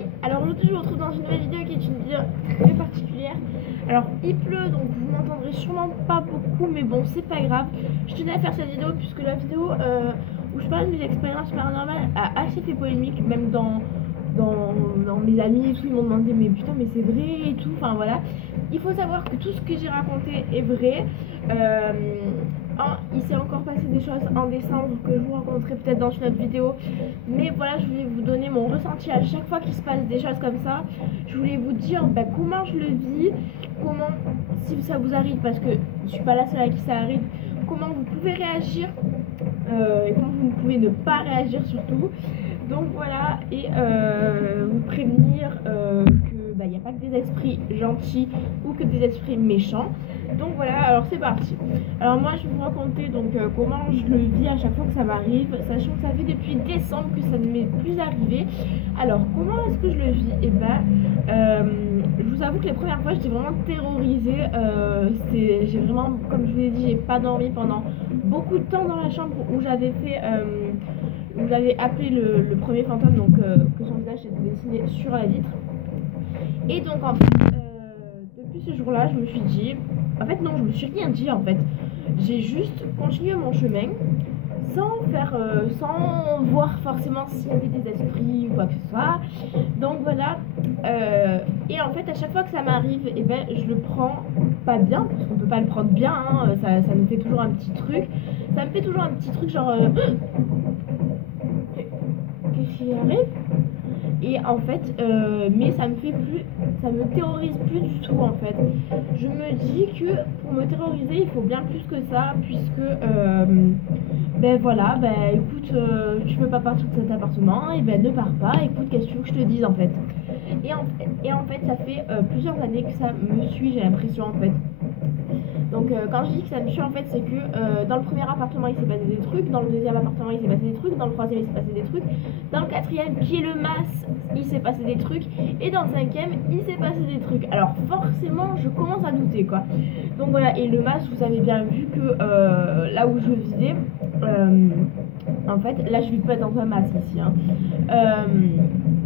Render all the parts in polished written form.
Hi. Alors aujourd'hui je vous retrouve dans une nouvelle vidéo qui est une vidéo très particulière. Alors il pleut donc vous m'entendrez sûrement pas beaucoup, mais bon c'est pas grave. Je tenais à faire cette vidéo puisque la vidéo où je parle de mes expériences paranormales a assez fait polémique, même dans mes amis et tout, ils m'ont demandé mais putain mais c'est vrai et tout, enfin voilà. Il faut savoir que tout ce que j'ai raconté est vrai. Il s'est encore passé des choses en décembre que je vous raconterai peut-être dans une autre vidéo, mais voilà, je voulais vous donner mon ressenti à chaque fois qu'il se passe des choses comme ça. Je voulais vous dire comment je le vis, comment, si ça vous arrive, parce que je suis pas la seule à qui ça arrive, comment vous pouvez réagir et comment vous pouvez ne pas réagir surtout. Donc voilà, et vous prévenir que il n'y a pas que des esprits gentils ou que des esprits méchants. Donc voilà, alors c'est parti. Alors moi je vais vous raconter donc comment je le vis à chaque fois que ça m'arrive, sachant que ça fait depuis décembre que ça ne m'est plus arrivé. Alors comment est-ce que je le vis? Je vous avoue que les premières fois j'étais vraiment terrorisée. J'ai vraiment, comme je vous l'ai dit, j'ai pas dormi pendant beaucoup de temps dans la chambre où j'avais fait où j'avais appelé le premier fantôme, donc que son visage était dessiné sur la vitre. Et donc en fait depuis ce jour là je me suis dit, en fait non, je me suis rien dit en fait, j'ai juste continué mon chemin sans faire sans voir forcément s'il y avait des esprits ou quoi que ce soit. Donc voilà, et en fait à chaque fois que ça m'arrive, et je le prends pas bien, parce qu'on peut pas le prendre bien, hein, ça me fait toujours un petit truc, ça me fait toujours un petit truc genre qu'est-ce qui arrive? Et en fait, mais ça me terrorise plus du tout en fait. Je me dis que pour me terroriser, il faut bien plus que ça, puisque voilà, écoute, tu veux pas partir de cet appartement, et ne pars pas, écoute, qu'est-ce que tu veux que je te dise en fait. Et en fait, ça fait plusieurs années que ça me suit, j'ai l'impression en fait. Donc quand je dis que ça me suit en fait, c'est que dans le premier appartement il s'est passé des trucs, dans le deuxième appartement il s'est passé des trucs, dans le troisième il s'est passé des trucs, dans le quatrième qui est le mas il s'est passé des trucs, et dans le cinquième il s'est passé des trucs. Alors forcément je commence à douter quoi. Donc voilà, et le mas vous avez bien vu que là où je vivais, en fait là je vis pas dans un mas ici hein.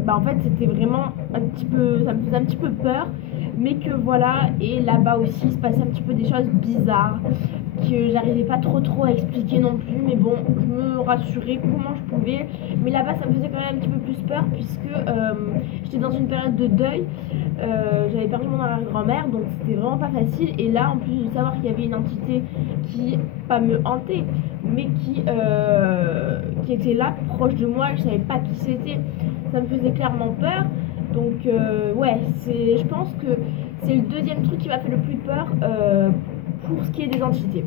En fait c'était vraiment un petit peu, ça me faisait un petit peu peur. Mais que voilà, et là-bas aussi il se passait un petit peu des choses bizarres que j'arrivais pas trop à expliquer non plus, mais bon, je me rassurais comment je pouvais. Mais là-bas ça me faisait quand même un petit peu plus peur, puisque j'étais dans une période de deuil, j'avais perdu mon arrière-grand-mère, donc c'était vraiment pas facile. Et là, en plus de savoir qu'il y avait une entité qui, pas me hantait, mais qui était là, proche de moi, je savais pas qui c'était, ça me faisait clairement peur. Donc ouais, je pense que c'est le deuxième truc qui m'a fait le plus peur pour ce qui est des entités.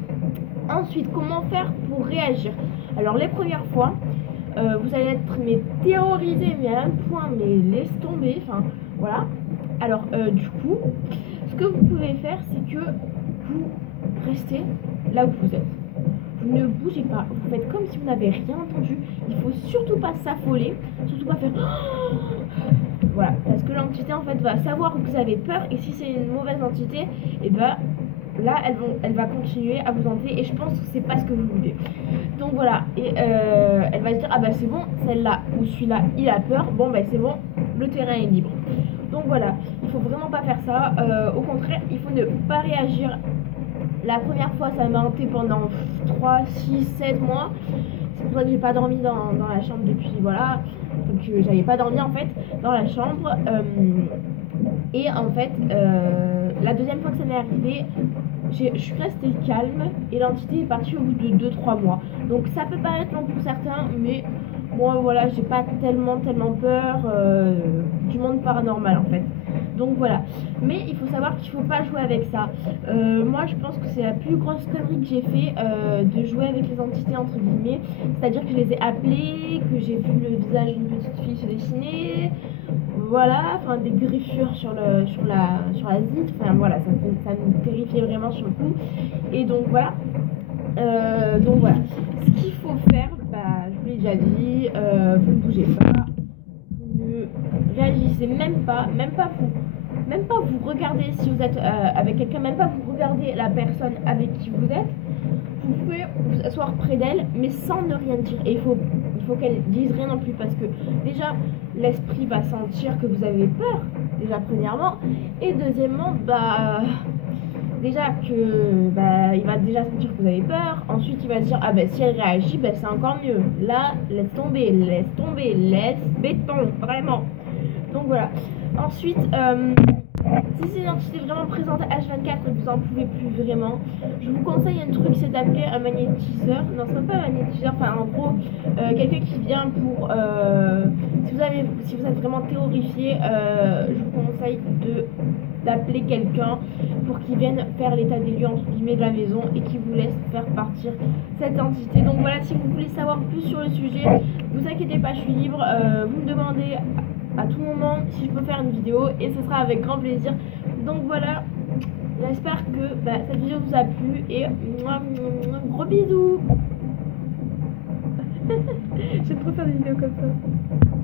Ensuite, comment faire pour réagir? Alors les premières fois, vous allez être terrorisé, mais à un point, mais laisse tomber, enfin voilà. Alors du coup, ce que vous pouvez faire, c'est que vous restez là où vous êtes. Vous ne bougez pas, vous faites comme si vous n'avez rien entendu. Il faut surtout pas s'affoler, surtout pas faire voilà, parce que l'entité en fait va savoir que vous avez peur, et si c'est une mauvaise entité, et là elle va continuer à vous hanter, et je pense que c'est pas ce que vous voulez. Donc voilà, et elle va se dire c'est bon, celle-là ou celui-là il a peur, bon c'est bon, le terrain est libre. Donc voilà, il faut vraiment pas faire ça, au contraire il faut ne pas réagir. La première fois ça m'a hanté pendant 3, 6, 7 mois. C'est pour ça que j'ai pas dormi dans la chambre depuis, voilà. Donc j'avais pas dormi en fait dans la chambre. Et en fait, la deuxième fois que ça m'est arrivé, je suis restée calme, et l'entité est partie au bout de 2-3 mois. Donc ça peut paraître long pour certains, mais moi voilà, j'ai pas tellement peur du monde paranormal en fait. Donc voilà, mais il faut savoir qu'il faut pas jouer avec ça. Moi je pense que c'est la plus grosse connerie que j'ai fait, de jouer avec les entités entre guillemets. C'est-à-dire que je les ai appelées, que j'ai vu le visage d'une petite fille se dessiner, voilà, enfin des griffures sur la vitre, enfin voilà, ça me terrifiait vraiment sur le coup. Et donc voilà, ce qu'il faut faire, je vous l'ai déjà dit, vous ne bougez pas, vous ne réagissez même pas vous regardez si vous êtes avec quelqu'un, même pas vous regardez la personne avec qui vous êtes. Vous pouvez vous asseoir près d'elle, mais sans ne rien dire. Et il faut faut qu'elle dise rien non plus, parce que déjà l'esprit va sentir que vous avez peur, déjà premièrement, et deuxièmement, déjà que il va déjà sentir que vous avez peur. Ensuite il va se dire ah si elle réagit, c'est encore mieux. Là laisse tomber, laisse béton, vraiment. Donc voilà. Ensuite si c'est une entité vraiment présente H24 et que vous n'en pouvez plus vraiment, je vous conseille un truc, c'est d'appeler un magnétiseur. Non, c'est pas un magnétiseur, enfin en gros, quelqu'un qui vient pour... si vous êtes vraiment terrorifié, je vous conseille d'appeler quelqu'un pour qu'il vienne faire l'état des lieux entre guillemets de la maison et qui vous laisse faire partir cette entité. Donc voilà, si vous voulez savoir plus sur le sujet, vous inquiétez pas, je suis libre, vous me demandez à tout moment si je peux faire une vidéo et ce sera avec grand plaisir. Donc voilà, j'espère que cette vidéo vous a plu et gros bisous. J'aime trop faire des vidéos comme ça.